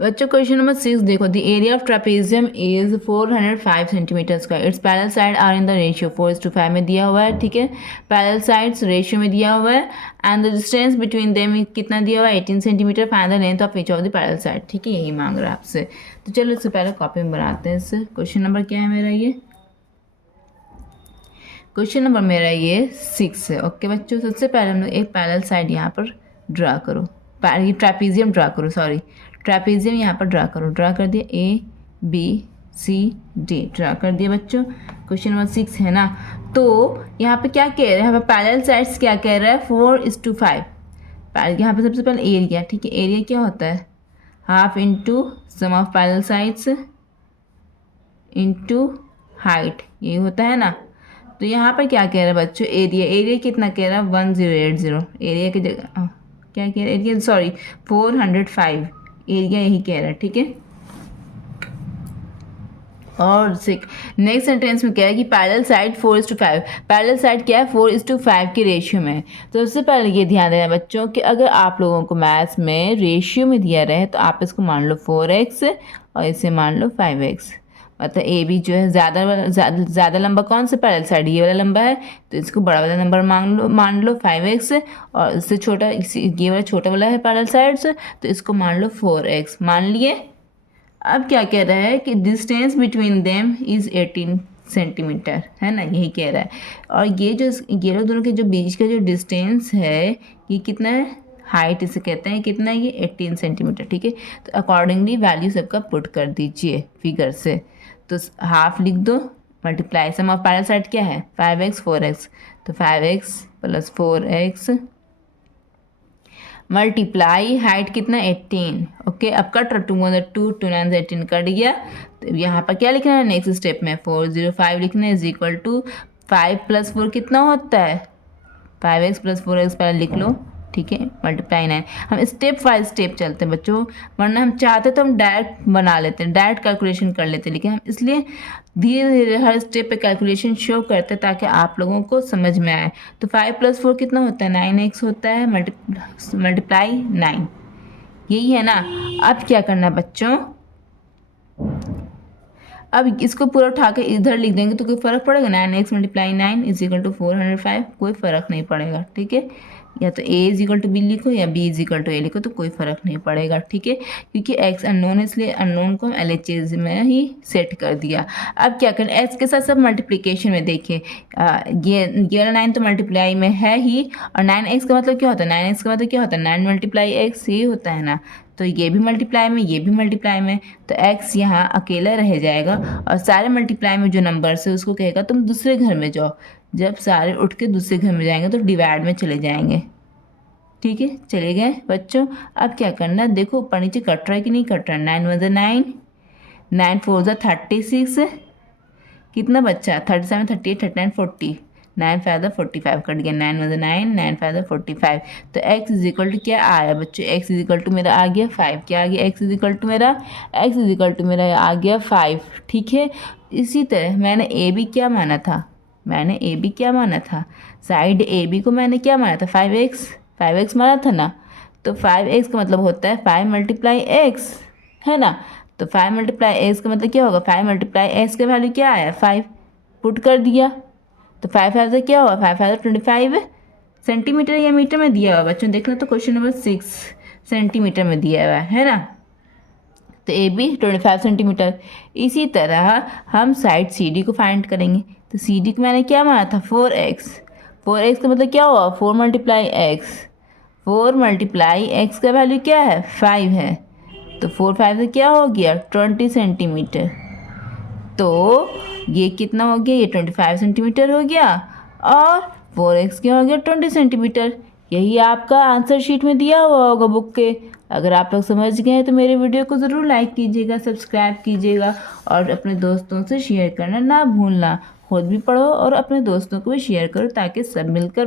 बच्चों question number 6 देखो, the area of trapezium is 405 centimetre square, its parallel side are in the ratio 4:5 में दिया हुआ है, ठीक है। पैरेलल साइड्स रेशियो में दिया हुआ है and the distance between them कितना दिया हुआ है 18 centimetre, find the length of each of the parallel side, ठीक है, यही मांग रहा है आपसे। तो चलो इससे पहले कॉपी में बनाते हैं इससे। क्वेश्चन नंबर क्या है मेरा, ये क्वेश्चन नंबर मेरा ये 6 है। ओके बच्चों, सबसे पहले हम लोग एक पैरेलल साइड यहाँ पर ड्रा करो, ये ट्रेपेजियम ड्रा करो, सॉरी ट्रेपेजियम यहाँ पर ड्रा करो। ड्रा कर दिया, A B C D draw कर दिया बच्चों। क्वेश्चन नंबर 6 है ना। तो यहाँ पे क्या कह रहे हैं, यहाँ पे पैरेलल साइड्स क्या कह रहा है 4:5। यहाँ पे सबसे पहले एरिया, ठीक है, एरिया क्या होता है half into sum of parallel sides into height, यही होता है ना। तो यहाँ पर क्या कह रहा है बच्चों, एरिया कितना कह रहा है 1080, एरिया की जगह क्या कह रहा है, एरिया सॉरी 405, एरिया यही कह रहा है, ठीक है। और नेक्स्ट सेंटेंस में क्या है कि पैरेलल साइड 4:5, पैरेलल साइड क्या है 4:5 के रेशियो में। तो सबसे पहले ये ध्यान देना बच्चों कि अगर आप लोगों को मैथ्स में रेशियो में दिया रहे तो आप इसको मान लो 4x और इसे मान लो 5x। मतलब ए बी जो है ज़्यादा लंबा कौन सा पैरेलल साइड, ये वाला लंबा है, तो इसको बड़ा वाला नंबर मान लो 5x, और इससे छोटा ये वाला छोटा वाला है पैरेलल साइड्स, तो इसको मान लो 4x, मान लिए। अब क्या कह रहा है कि distance between them is 18 centimetre, है ना, यही कह रहा है। और ये लोग दोनों के जो बीच का जो डिस्टेंस है ये कितना है, हाइट इसे कहते हैं, कितना है ये 18 सेंटीमीटर, ठीक है। तो अकॉर्डिंगली वैल्यू सबका पुट कर दीजिए फिगर से। तो हाफ लिख दो, multiply sum of parallel side क्या है 5x 4x, तो 5x + 4x मल्टीप्लाई हाइट कितना 18। ओके, अब कट रहा 2 2 9 18 कट गया। तो यहाँ पर क्या लिखना है नेक्स्ट स्टेप में 405 लिखना है इज इक्वल टू 5 + 4 कितना होता है 5x + 4x पहले लिख लो, ठीक है, मल्टीप्लाई 9। हम स्टेप बाय स्टेप चलते हैं बच्चों, वरना हम चाहते तो हम डायरेक्ट बना लेते हैं, डायरेक्ट कैलकुलेशन कर लेते हैं, लेकिन हम इसलिए धीरे धीरे हर स्टेप पे कैलकुलेशन शो करते हैं ताकि आप लोगों को समझ में आए। तो 5 + 4 कितना होता है 9x होता है, मल्टीप्लाई 9, यही है ना। अब क्या करना है बच्चों, अब इसको पूरा उठा के इधर लिख देंगे तो कोई फ़र्क पड़ेगा, 9x × 9 इज इक्वल टू 405, कोई फ़र्क नहीं पड़ेगा, ठीक है। या तो a is equal to B लिखो या b is equal to A लिखो, तो कोई फ़र्क नहीं पड़ेगा, ठीक है, क्योंकि x अननोन है इसलिए अननोन को हम LHS में ही सेट कर दिया। अब क्या करें, x के साथ सब मल्टीप्लिकेशन में देखिए, ये वाला 9 तो मल्टीप्लाई में है ही, और 9x का मतलब क्या होता है, 9x का मतलब क्या होता है 9 × x, ये होता है ना। तो ये भी मल्टीप्लाई में, ये भी मल्टीप्लाई में, तो x यहाँ अकेला रह जाएगा, और सारे मल्टीप्लाई में जो नंबर्स है उसको कहेगा तुम दूसरे घर में जाओ। जब सारे उठ के दूसरे घर में जाएंगे तो डिवाइड में चले जाएंगे, ठीक है, चले गए बच्चों। अब क्या करना, देखो ऊपर नीचे कट रहा है कि नहीं कट रहा है, 9 × 9 9 4 36, कितना बच्चा 37 38 39 40, 9 5 45 कट गया, 9 × 9 9 5 45। तो x इज इक्वल टू क्या आया बच्चों, x इज इक्वल टू मेरा आ गया 5, क्या आ गया x इज इक्वल टू मेरा आ गया 5, ठीक है। इसी तरह मैंने ए बी क्या माना था, साइड ए बी को मैंने क्या माना था 5x माना था ना। तो 5x का मतलब होता है 5 × x, है ना। तो 5 × x का मतलब क्या होगा, 5 × x का वैल्यू क्या आया 5, पुट कर दिया। तो 5 5 से क्या होगा, 5 5 25 सेंटीमीटर या मीटर में दिया हुआ बच्चों, देखना तो क्वेश्चन नंबर 6 सेंटीमीटर में दिया हुआ है ना। तो ए बी 25 सेंटीमीटर। इसी तरह हम साइड सी डी को फाइंड करेंगे। तो सी डी को मैंने क्या माना था 4x का मतलब क्या हुआ 4 × x, 4 × x का वैल्यू क्या है 5 है, तो 4 5 से क्या हो गया 20 सेंटीमीटर। तो ये कितना हो गया, ये 25 सेंटीमीटर हो गया, और 4x क्या हो गया 20 सेंटीमीटर। यही आपका आंसर शीट में दिया हुआ होगा बुक के। अगर आप लोग समझ गए हैं तो मेरे वीडियो को ज़रूर लाइक कीजिएगा, सब्सक्राइब कीजिएगा, और अपने दोस्तों से शेयर करना ना भूलना। खुद भी पढ़ो और अपने दोस्तों को भी शेयर करो ताकि सब मिलकर